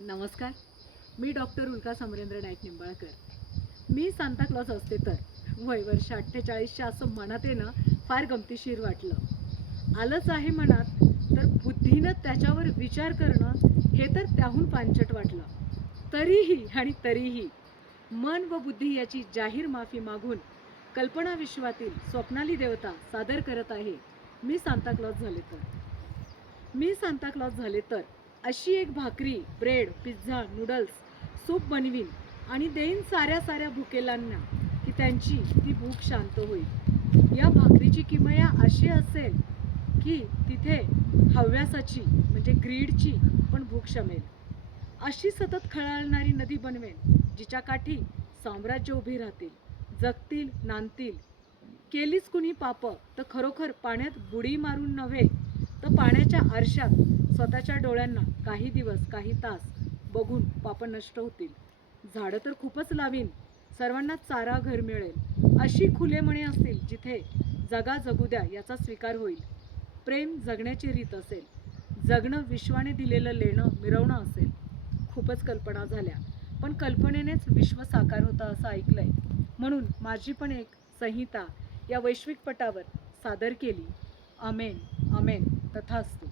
नमस्कार. मी डॉक्टर उल्का समरेंद्र नाईक निंबाळकर. मी सांताक्लॉज असते तर वय वर्ष 48च्या असं मनात येणं फार गमतीशीर वाटलं. आलंच आहे मनात तर बुद्धीनं त्याच्यावर विचार करणं हे तर त्याहून पांचट वाटलं. तरीही मन व बुद्धी याची जाहीर माफी मागून कल्पना विश्वातील स्वप्नाली देवता सादर करत आहे मी सांताक्लॉज झाले तर अशी एक भाकरी, ब्रेड, पिझ्झा, नूडल्स, सूप बनवीन आणि देईन साऱ्या भुकेलांना की त्यांची ती भूक शांत होईल. या भाकरीची किमया अशी असेल की तिथे हव्यासाची म्हणजे ग्रीडची पण भूक शमेल. अशी सतत खळाळणारी नदी बनवेन जिच्या काठी साम्राज्य उभी राहतील, जगतील, नांदतील. केलीच कुणी पाप तर खरोखर पाण्यात बुडी मारून नव्हे तर पाण्याच्या आरशात स्वतःच्या डोळ्यांना काही दिवस काही तास बघून पाप नष्ट होतील. झाडं तर खूपच लावीन, सर्वांना चारा घर मिळेल. अशी खुले मने असतील जिथे जगा जगू द्या याचा स्वीकार होईल. प्रेम जगण्याची रीत असेल, जगणं विश्वाने दिलेलं लेणं मिरवणं असेल. खूपच कल्पना झाल्या, पण कल्पनेनेच विश्व साकार होतं असं ऐकलंय. म्हणून माझी पण एक संहिता या वैश्विक पटावर सादर केली. अमेन, अमेन, तथास्तु.